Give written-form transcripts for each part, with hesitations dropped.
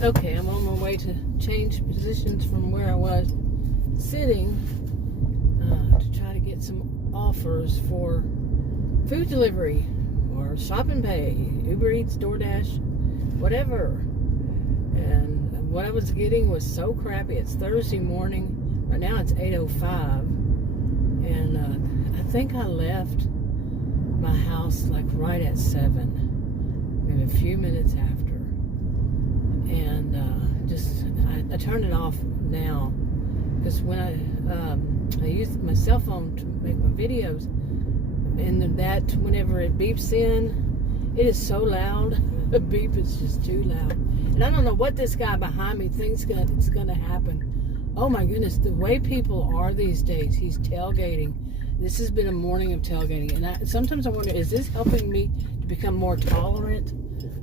Okay, I'm on my way to change positions from where I was sitting to try to get some offers for food delivery or shop and pay, Uber Eats, Doordash, whatever. And what I was getting was so crappy. It's Thursday morning. Right now it's 8:05, and I think I left my house like right at 7, maybe a few minutes after. And I turned it off now because when I use my cell phone to make my videos, and that whenever it beeps in, it is so loud. The beep is just too loud, and I don't know what this guy behind me thinks it's gonna happen. Oh my goodness, the way people are these days. He's tailgating. This has been a morning of tailgating, and sometimes I wonder, is this helping me to become more tolerant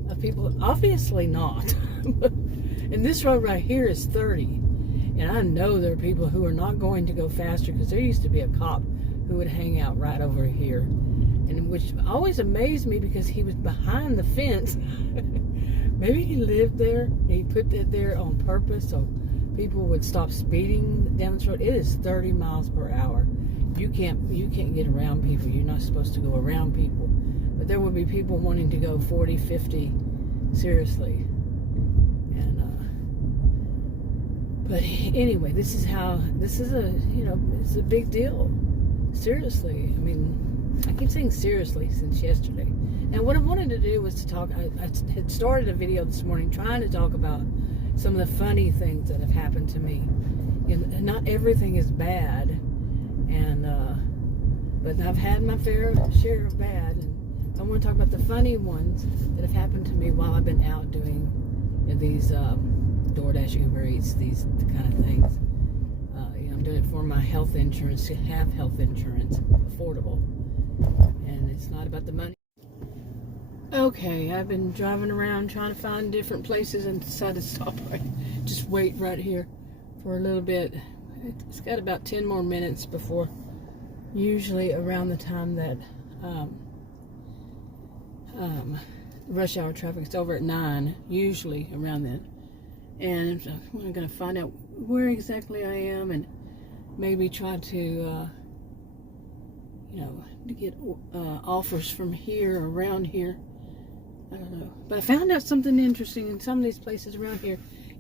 of people? Obviously not. And this road right here is 30, and I know there are people who are not going to go faster because there used to be a cop who would hang out right over here, and which always amazed me because he was behind the fence. Maybe he lived there and he put that there on purpose so people would stop speeding down this road. It is 30 miles per hour. You can't get around people. You're not supposed to go around people. But there would be people wanting to go 40, 50, seriously. And but anyway, this is it's a big deal. Seriously, I mean, I keep saying seriously since yesterday. And what I wanted to do was to talk. I had started a video this morning trying to talk about some of the funny things that have happened to me. And not everything is bad, and but I've had my fair share of bad. And I want to talk about the funny ones that have happened to me while I've been out doing these Doordash, Uber Eats, these kind of things. I'm doing it for my health insurance, to have health insurance, affordable, and it's not about the money. Okay, I've been driving around trying to find different places and decided to stop just wait right here for a little bit. It's got about 10 more minutes before, usually around the time that rush hour traffic is over at 9, usually around then. And I'm going to find out where exactly I am and maybe try to to get offers from here, around here. I don't know. But I found out something interesting in some of these places around here.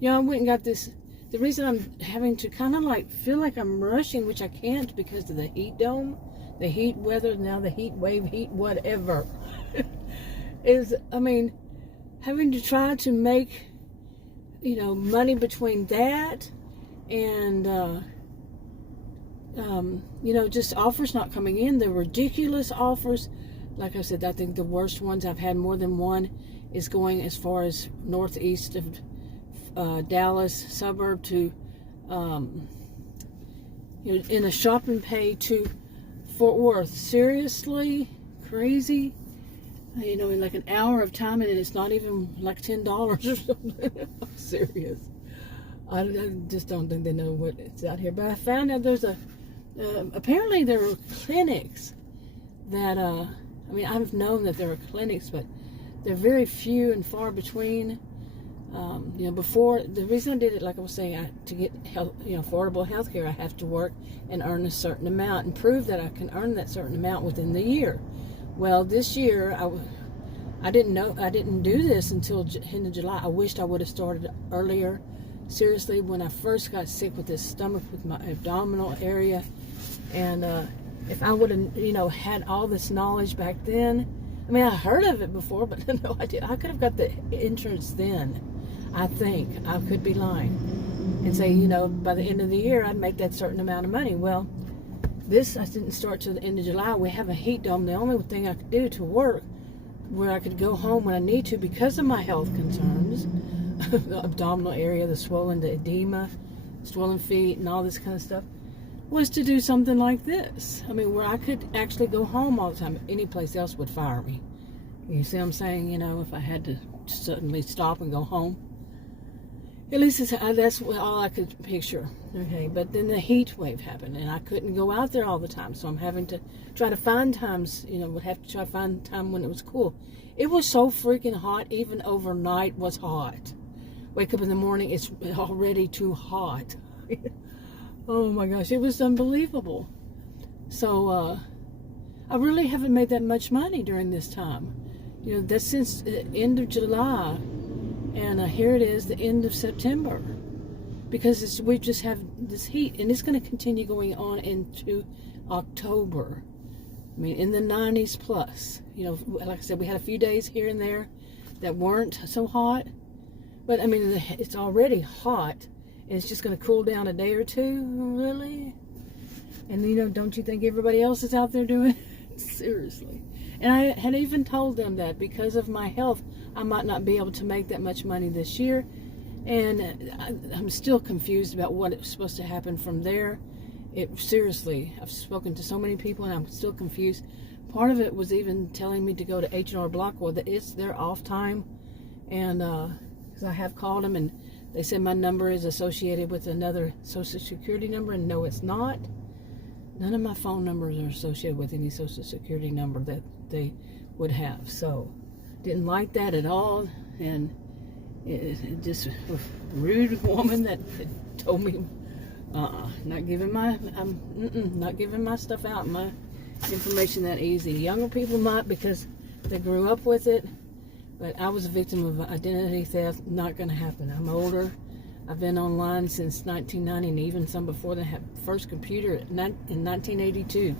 I went and got this. The reason I'm having to kind of like feel like I'm rushing, which I can't because of the heat dome, the heat weather, now the heat wave, heat whatever, is, I mean, having to try to make, money between that and, just offers not coming in. The ridiculous offers. Like I said, I think the worst ones, I've had more than one, is going as far as northeast of Dallas suburb to, in a shop and pay to Fort Worth. Seriously? Crazy? In like an hour of time, and it's not even like $10 or something. I'm serious. I just don't think they know what's out here. But I found out there's apparently there are clinics that, I've known that there are clinics, but they're very few and far between. Before, the reason I did it, like I was saying, to get health, affordable health care, I have to work and earn a certain amount and prove that I can earn that certain amount within the year. Well, this year, I didn't do this until end of July. I wished I would have started earlier. Seriously, when I first got sick with this stomach, with my abdominal area, and if I would have, had all this knowledge back then, I heard of it before, but no idea. I could have got the insurance then. I think. I could be lying. And say, by the end of the year, I'd make that certain amount of money. Well, this, I didn't start till the end of July. We have a heat dome. The only thing I could do to work, where I could go home when I need to because of my health concerns, the abdominal area, the edema, swollen feet, and all this kind of stuff, was to do something like this. Where I could actually go home all the time. Any place else would fire me. You see what I'm saying? If I had to suddenly stop and go home. At least that's all I could picture. Okay, but then the heat wave happened, and I couldn't go out there all the time. So I'm having to try to find times, would have to try to find time when it was cool. It was so freaking hot, even overnight was hot. wake up in the morning, it's already too hot. Oh my gosh, it was unbelievable. So I really haven't made that much money during this time. You know, that's since the end of July, and here it is, the end of September, because we just have this heat, and it's going to continue going on into October. I mean, in the 90s plus. You know, like I said, we had a few days here and there that weren't so hot, but I mean, it's already hot, and it's just going to cool down a day or two, really? And you know, don't you think everybody else is out there doing it? Seriously. And I had even told them that because of my health, I might not be able to make that much money this year. And I'm still confused about what is supposed to happen from there. Seriously, I've spoken to so many people and I'm still confused. Part of it was even telling me to go to H&R Block, well, that it's their off time. And because I have called them and they said my number is associated with another Social Security number, and no, it's not. None of my phone numbers are associated with any Social Security number that they would have. So, didn't like that at all. And it just a rude woman that told me, not giving my stuff out, my information that easy. Younger people might because they grew up with it, but I was a victim of identity theft. Not going to happen. I'm older. I've been online since 1990, and even some before the first computer in 1982.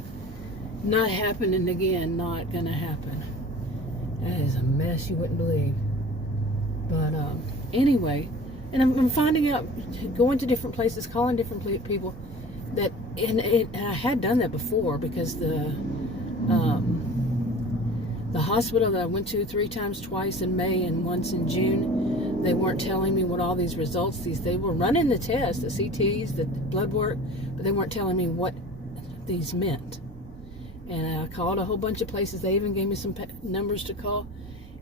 Not happening again. Not going to happen. That is a mess you wouldn't believe. But anyway, and I'm finding out, going to different places, calling different people, that and I had done that before, because the hospital that I went to 3 times, twice in May and once in June, they weren't telling me what all these results, they were running the tests, the CTs, the blood work, but they weren't telling me what these meant. And I called a whole bunch of places. They even gave me some numbers to call.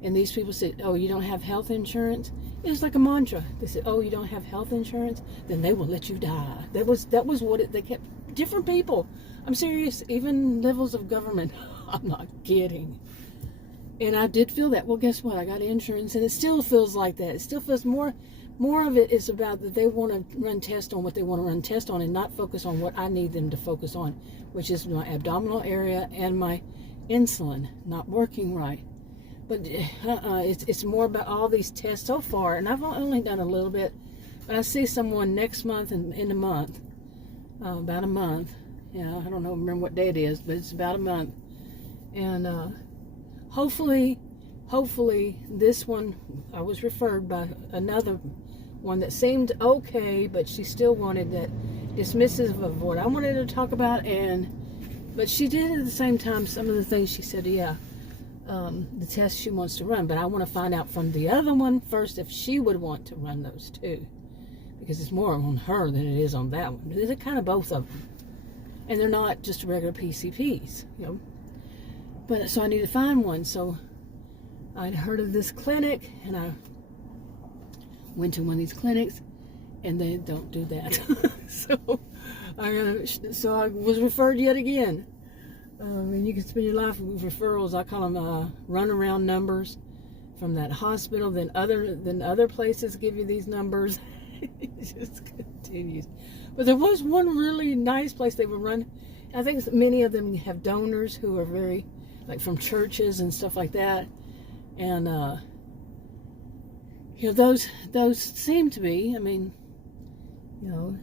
And these people said, oh, you don't have health insurance? It was like a mantra. They said, oh, you don't have health insurance? Then they will let you die. That was what they kept. Different people. I'm serious. Even levels of government. I'm not kidding. And I did feel that. Well, guess what? I got insurance, and it still feels like that. It still feels more of it is about that they want to run tests on what they want to run tests on, and not focus on what I need them to focus on, which is my abdominal area and my insulin not working right. But it's more about all these tests so far, and I've only done a little bit. But I see someone next month in a month, about a month. You know, I don't remember what day it is, but it's about a month. And hopefully this one, I was referred by another one that seemed okay, but she still wanted that dismissive of what I wanted to talk about, but she did at the same time some of the things she said, yeah. The test she wants to run, but I want to find out from the other one first if she would want to run those too, because it's more on her than it is on that one. They're kind of both of them, and they're not just regular PCPs, you know. But so I need to find one. So I'd heard of this clinic, and I went to one of these clinics, and they don't do that. So I was referred yet again. And you can spend your life with referrals. I call them runaround numbers from that hospital. Then other places give you these numbers. It just continues. But there was one really nice place they would run. I think many of them have donors who are very, like, from churches and stuff like that. And you know, those seem to be. I mean, you know,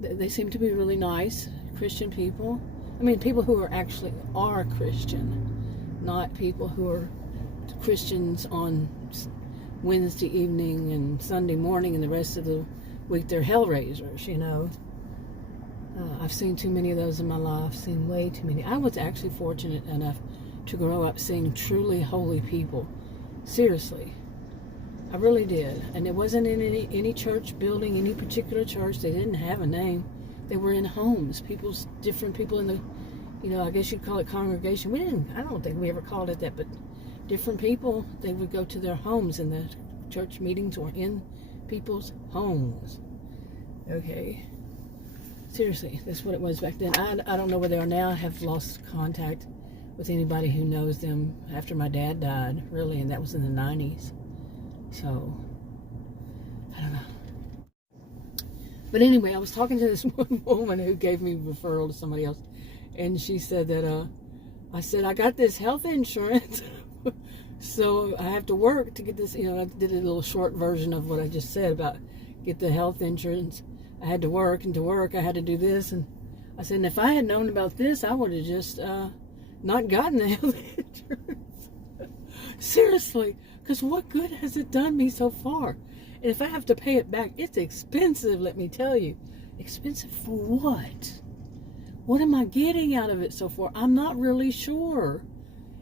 they seem to be really nice Christian people. I mean, people who are Christian, not people who are Christians on Wednesday evening and Sunday morning, and the rest of the week they're hellraisers, you know. I've seen too many of those in my life, seen way too many. I was actually fortunate enough to grow up seeing truly holy people. Seriously. I really did. And it wasn't in any church building, any particular church. They didn't have a name. They were in homes, different people in the, you know, I guess you'd call it congregation. I don't think we ever called it that, but different people, they would go to their homes, and the church meetings were in people's homes. Okay. Seriously, that's what it was back then. I don't know where they are now. I have lost contact with anybody who knows them after my dad died, really, and that was in the 90s. So, But anyway, I was talking to this one woman who gave me a referral to somebody else, and she said that I said I got this health insurance, so I have to work to get this. You know, I did a little short version of what I just said about get the health insurance. I had to work, and to work I had to do this, and I said, and if I had known about this, I would have just not gotten the health insurance. Seriously, because what good has it done me so far? And if I have to pay it back, it's expensive, let me tell you. Expensive for what? What am I getting out of it so far? I'm not really sure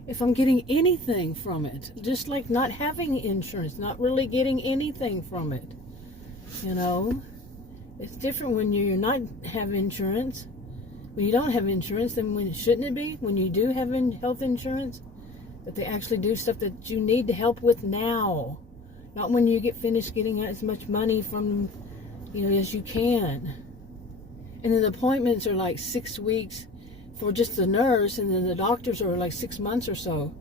if I'm getting anything from it. Just like not having insurance, not really getting anything from it. You know? It's different when you're not have insurance. When you don't have insurance, then when shouldn't it be? When you do have health insurance, that they actually do stuff that you need to help with now. Not when you get finished getting as much money from, you know, as you can. And then the appointments are like 6 weeks for just the nurse, and then the doctors are like 6 months or so.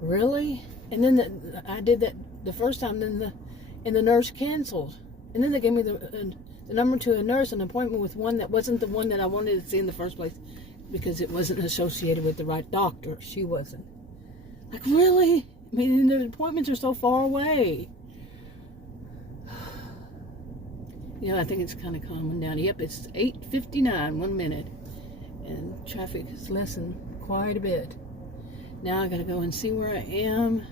Really? And then I did that the first time, then the nurse canceled. And then they gave me the number to a nurse, an appointment with one that wasn't the one that I wanted to see in the first place, because it wasn't associated with the right doctor. She wasn't. Like, really? I mean, the appointments are so far away. You know, I think it's kind of calming down. Yep, it's 8:59, 1 minute. And traffic has lessened quite a bit. Now I gotta go and see where I am.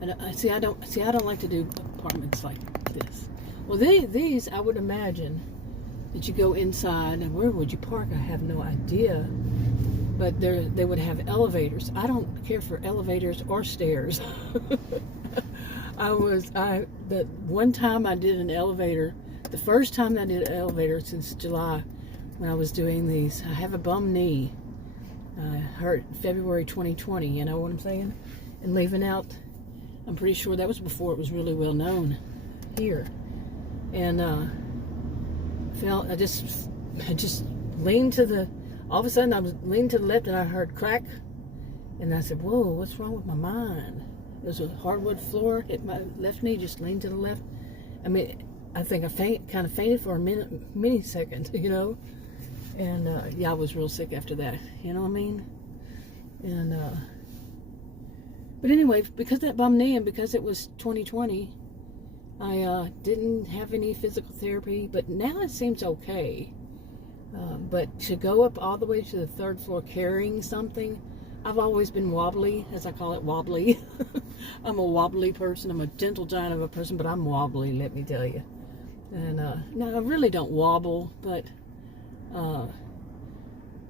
And I don't like to do apartments like this. Well, these I would imagine that you go inside, and where would you park? I have no idea. But they would have elevators. I don't care for elevators or stairs. The one time I did an elevator, the first time I did an elevator since July, when I was doing these, I have a bum knee. I hurt February 2020, you know what I'm saying? And leaving out, I'm pretty sure that was before it was really well known here. And I just leaned to the, all of a sudden I was leaning to the left and I heard crack. And I said, whoa, what's wrong with my mind? There's a hardwood floor, hit my left knee, just leaned to the left. I mean, I think I kind of fainted for a mini second, you know? And yeah, I was real sick after that, you know what I mean? And, but anyway, because of that bum knee and because it was 2020, I didn't have any physical therapy, but now it seems okay. But to go up all the way to the 3rd floor carrying something, I've always been wobbly, as I call it, wobbly. I'm a wobbly person. I'm a gentle giant of a person, but I'm wobbly, let me tell you. And no, I really don't wobble, but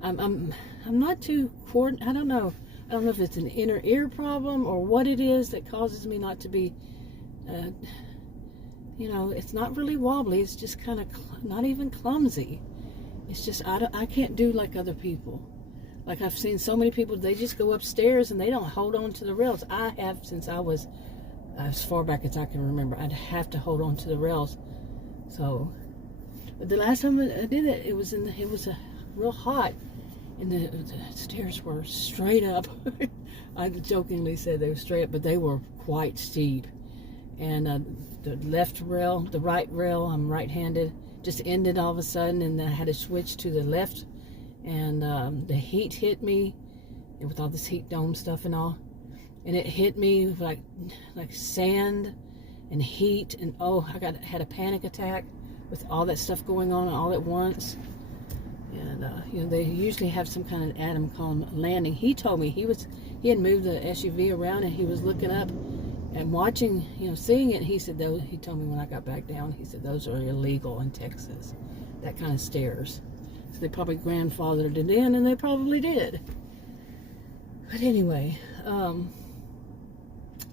I'm not too I don't know. I don't know if it's an inner ear problem or what it is that causes me not to be, you know, it's not really wobbly. It's just kind of not even clumsy. It's just I can't do like other people. Like I've seen so many people, they just go upstairs and they don't hold on to the rails. I have since I was as far back as I can remember. I'd have to hold on to the rails. So, but the last time I did it, it was real hot, and the stairs were straight up. I jokingly said they were straight up, but they were quite steep. And the left rail, the right rail, I'm right-handed, just ended all of a sudden, and I had to switch to the left. And the heat hit me, and with all this heat dome stuff and all, and it hit me like sand and heat, and oh, had a panic attack with all that stuff going on all at once. And you know, they usually have some kind of atom called landing. He told me he had moved the SUV around, and he was looking up and watching, you know, seeing it. He said he told me when I got back down, he said those are illegal in Texas, that kind of stairs. So they probably grandfathered it in, and they probably did. But anyway,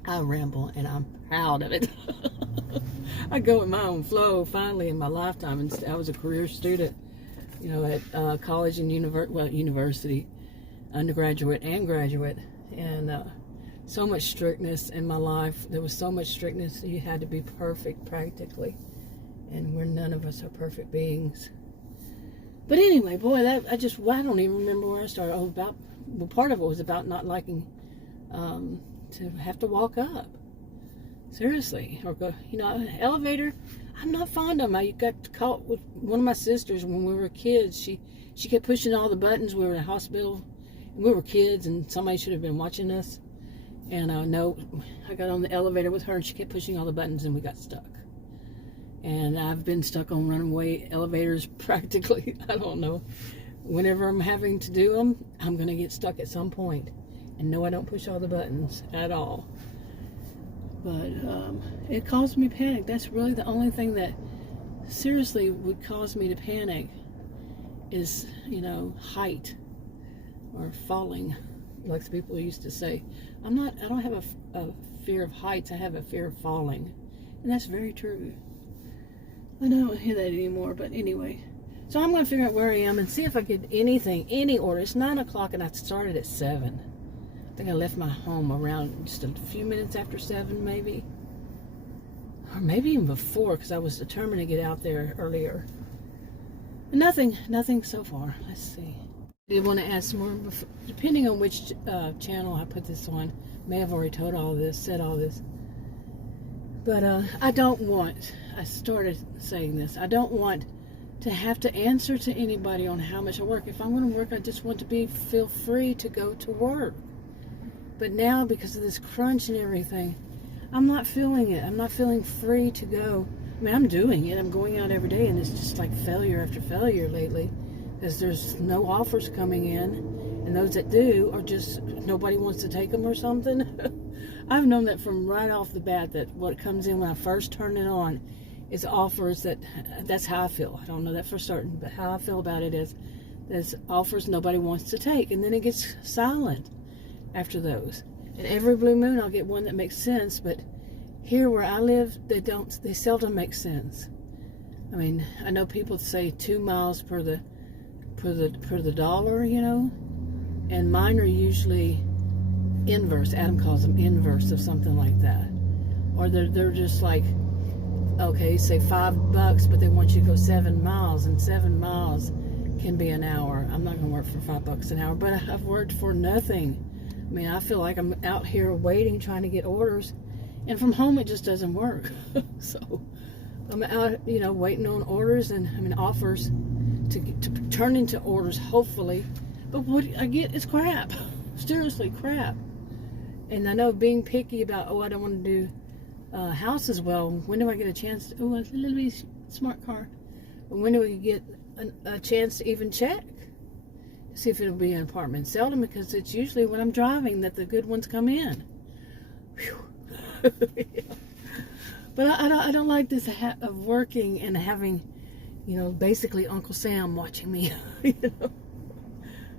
I ramble, and I'm proud of it. I go with my own flow finally in my lifetime. And I was a career student, you know, at college and university, undergraduate and graduate, and so much strictness in my life. There was so much strictness. You had to be perfect practically, and none of us are perfect beings. But anyway, boy, I don't even remember where I started. Part of it was about not liking to have to walk up. Seriously. Or go, elevator. I'm not fond of them. I got caught with one of my sisters when we were kids. She kept pushing all the buttons. We were in a hospital. And we were kids, and somebody should have been watching us. And no, I got on the elevator with her, and she kept pushing all the buttons, and we got stuck. And I've been stuck on runaway elevators practically, I don't know. Whenever I'm having to do them, I'm going to get stuck at some point. And no, I don't push all the buttons at all. But it caused me panic. That's really the only thing that seriously would cause me to panic is, height or falling, like people used to say. I don't have a fear of heights. I have a fear of falling. And that's very true. I don't hear that anymore, but anyway. So I'm going to figure out where I am and see if I get any order. It's 9 o'clock and I started at 7. I think I left my home around just a few minutes after 7, maybe. Or maybe even before, because I was determined to get out there earlier. Nothing so far. Let's see. I did want to add some more, depending on which channel I put this on. May have already told all this, said all this. But I started saying this, I don't want to have to answer to anybody on how much I work. If I'm going to work, I just want to feel free to go to work. But now, because of this crunch and everything, I'm not feeling it. I'm not feeling free to go. I mean, I'm doing it. I'm going out every day, and it's just like failure after failure lately, because there's no offers coming in, and those that do are just, nobody wants to take them or something. I've known that from right off the bat, that what comes in when I first turn it on is offers that's how I feel. I don't know that for certain, but how I feel about it is there's offers nobody wants to take, and then it gets silent after those. And every blue moon I'll get one that makes sense, but here where I live, they seldom make sense. I mean, I know people say 2 miles per the dollar, and mine are usually inverse. Adam calls them inverse of something like that. Or they're just like, okay, say $5, but they want you to go 7 miles, and 7 miles can be an hour. I'm not going to work for $5 an hour, but I've worked for nothing. I mean, I feel like I'm out here waiting, trying to get orders, and from home it just doesn't work. So I'm out, waiting on orders and offers to turn into orders, hopefully. But what I get is crap. Seriously, crap. And I know being picky about, I don't want to do houses. Well, when do I get a chance to, it's a little bit smart car. When do we get a chance to even check? See if it'll be an apartment. Seldom, because it's usually when I'm driving that the good ones come in. But I don't like this of working and having, basically Uncle Sam watching me.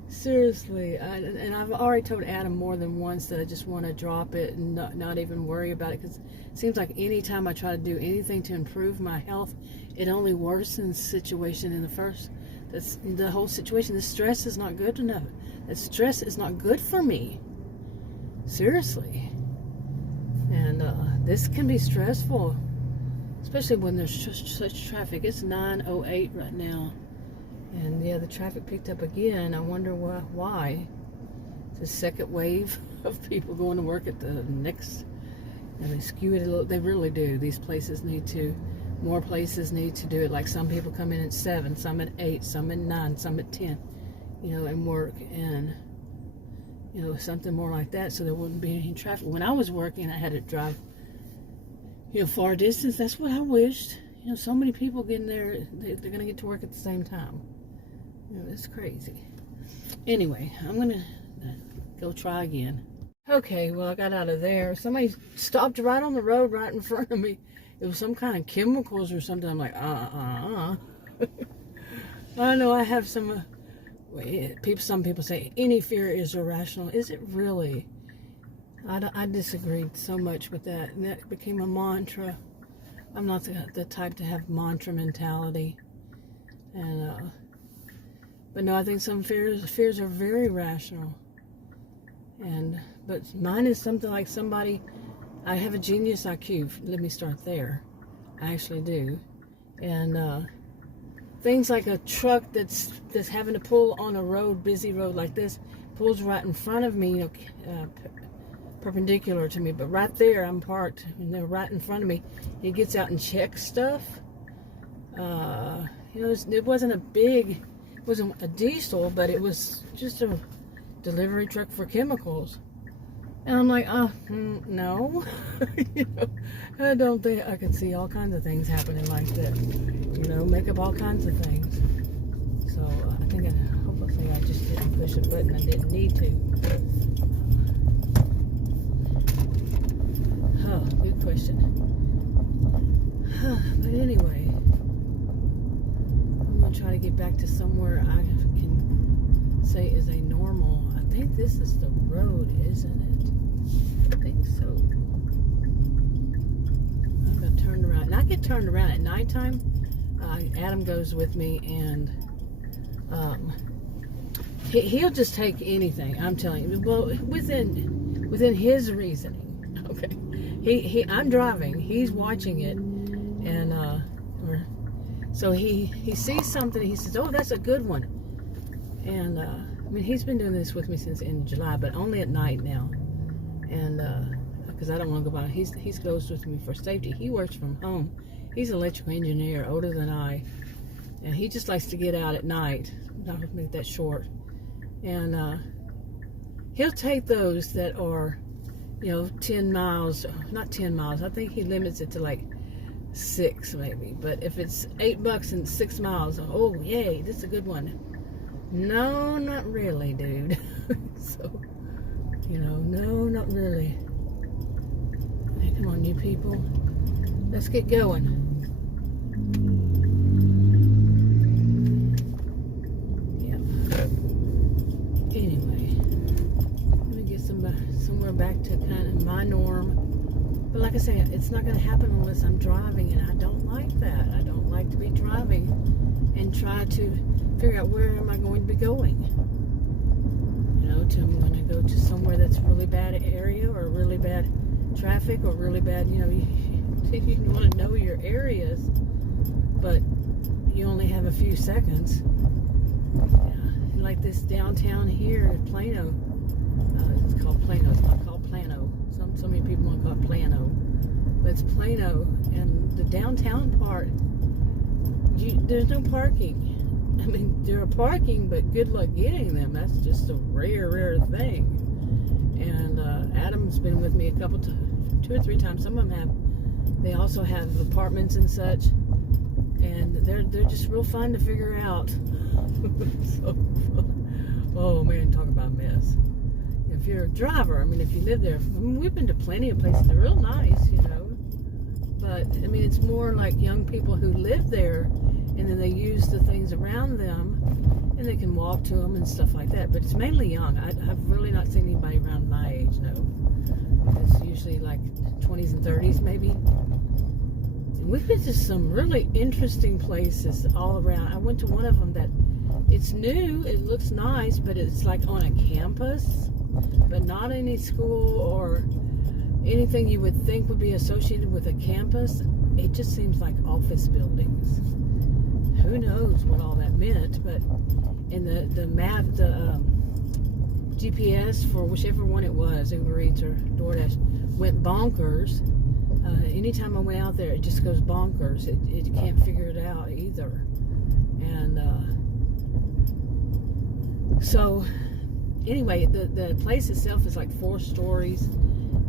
Seriously, and I've already told Adam more than once that I just want to drop it and not even worry about it, because it seems like any time I try to do anything to improve my health, it only worsens the situation in that's the whole situation. The stress is not good enough. The stress is not good for me. Seriously. And this can be stressful, especially when there's such traffic. It's 9:08 right now. And yeah, the traffic picked up again. I wonder why. It's a second wave of people going to work at the next. And they skew it a little. They really do. These places more places need to do it. Like some people come in at 7, some at 8, some at 9, some at 10, and work. And, something more like that, so there wouldn't be any traffic. When I was working, I had to drive, far distance. That's what I wished. So many people getting there, they're going to get to work at the same time. It's crazy. Anyway, I'm going to go try again. Okay, well, I got out of there. Somebody stopped right on the road right in front of me. It was some kind of chemicals or something. I'm like, I know I have some, some people say any fear is irrational. Is it really? I disagreed so much with that, and that became a mantra. I'm not the type to have mantra mentality. And, but no, I think some fears are very rational. But mine is something like I have a genius IQ. Let me start there. I actually do. And things like a truck that's having to pull on a busy road like this, pulls right in front of me, perpendicular to me, but right there I'm parked, and they're right in front of me. He gets out and checks stuff. It wasn't a diesel, but it was just a delivery truck for chemicals. And I'm like, no. I don't think I could see all kinds of things happening like that. Make up all kinds of things. So I think hopefully I just didn't push a button I didn't need to. Oh, good question. But anyway, I'm going to try to get back to somewhere I can say is a normal. I think this is the road, isn't it? I think so. I've got turned around. And I get turned around at nighttime. Adam goes with me, and he'll just take anything. I'm telling you. Well, within his reasoning. Okay. I'm driving. He's watching it, and so he sees something. He says, "Oh, that's a good one." And he's been doing this with me since the end of July, but only at night now. And because I don't want to go by, he goes with me for safety. He works from home. He's an electrical engineer, older than I, and he just likes to get out at night. Not to make that short. And he'll take those that are, 10 miles. Not 10 miles. I think he limits it to like 6 maybe. But if it's $8 and 6 miles, oh yay, this is a good one. No, not really, dude. So, no, not really. Hey, come on, you people. Let's get going. Anyway, let me get somewhere back to kind of my norm. But like I say, it's not going to happen unless I'm driving, and I don't like that. I don't like to be driving and try to figure out where am I going to be going. When I go to somewhere that's really bad area or really bad traffic or really bad, you want to know your areas, but you only have a few seconds. Like this downtown here, Plano. It's called Plano. It's not called Plano. So many people want to call it Plano, but it's Plano. And the downtown part, there's no parking. There are parking, but good luck getting them. That's just a rare thing. And Adam's been with me 2 or 3 times. Some of them have. They also have apartments and such, and they're just real fun to figure out. So, oh man, talk about mess. If you're a driver, if you live there, we've been to plenty of places. They're real nice, But it's more like young people who live there, and then they use the things around them, and they can walk to them and stuff like that. But it's mainly young. I've really not seen anybody around my age. No, it's usually like 20s and 30s, maybe. And we've been to some really interesting places all around. I went to one of them that it's new. It looks nice, but it's like on a campus, but not any school or anything you would think would be associated with a campus. It just seems like office buildings. Who knows what all that meant, but in the map, the GPS for whichever one it was, Uber Eats or Doordash, went bonkers. Anytime I went out there, it just goes bonkers. It can't figure it out either. And so anyway, the place itself is like 4 stories,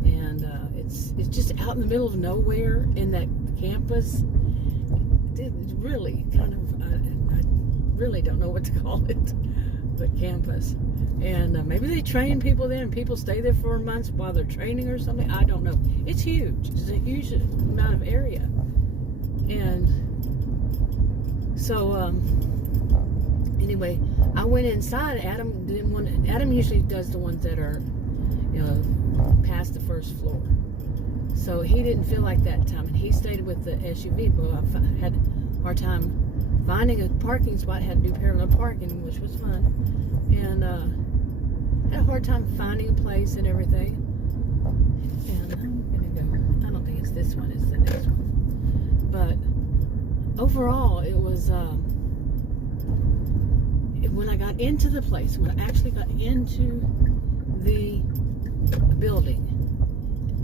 and it's just out in the middle of nowhere in that campus. It's really kind of, I really don't know what to call it, but campus. And maybe they train people there and people stay there for months while they're training or something. I don't know. It's huge. It's a huge amount of area. And so anyway, I went inside. Adam usually does the ones that are, past the first floor. So he didn't feel like that time, and he stayed with the SUV. But I had a hard time finding a parking spot. Had to do parallel parking, which was fun, and had a hard time finding a place and everything. And I'm gonna go. I don't think it's this one. It's the next one. But overall, it was when I got into the place, when I actually got into the building.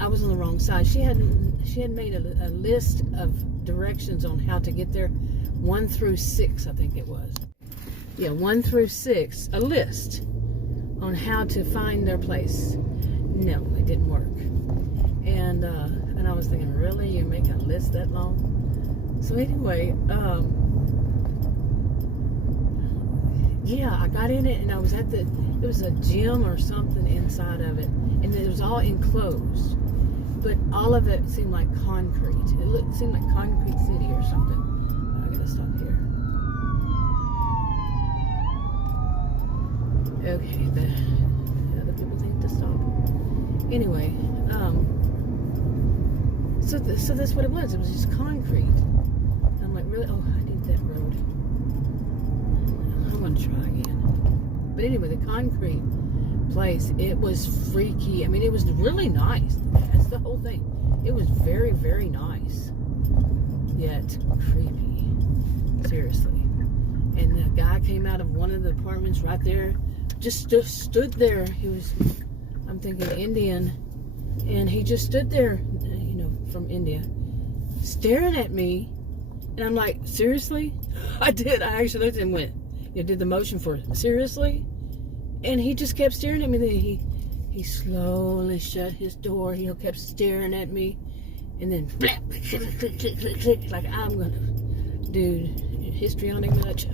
I was on the wrong side. She had made a list of directions on how to get there, 1 through 6, I think it was. Yeah, 1 through 6, a list on how to find their place. No, it didn't work. And I was thinking, really, you make a list that long? So anyway, yeah, I got in it, and I was at it was a gym or something inside of it, and it was all enclosed, but all of it seemed like concrete. It seemed like Concrete City or something. I gotta stop here. Okay, the other people need to stop. Anyway, so that's what it was. It was just concrete. And I'm like, really? Oh, I need that road. I'm gonna try again. But anyway, the concrete place, it was freaky. I mean, it was really nice. That's the whole thing. It was very, very nice, yet creepy. Seriously. And the guy came out of one of the apartments right there, just stood there. He was, I'm thinking Indian, and he just stood there, you know, from India, staring at me. And I'm like, seriously? I actually looked at him and went, you did the motion for it. Seriously? And he just kept staring at me. Then he slowly shut his door. He kept staring at me. And then, flap, click, click, click, click, click, like I'm gonna, dude, histrionic much?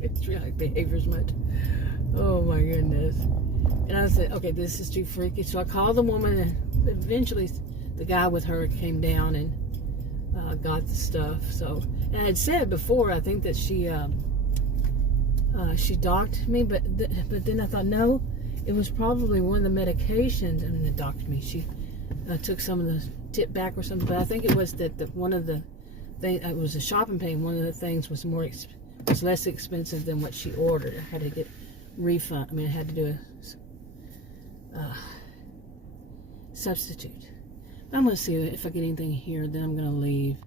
Histrionic behaviors much? Oh my goodness. And I said, okay, this is too freaky. So I called the woman, and eventually the guy with her came down and got the stuff. So, and I had said before, I think that she docked me, but then I thought, no, it was probably one of the medications. I mean, it docked me. She took some of the tip back or something, but I think it was that one of the things, it was a shopping pay. One of the things was less expensive than what she ordered. I had to get refund. I mean, I had to do a substitute. I'm going to see if I get anything here, then I'm going to leave.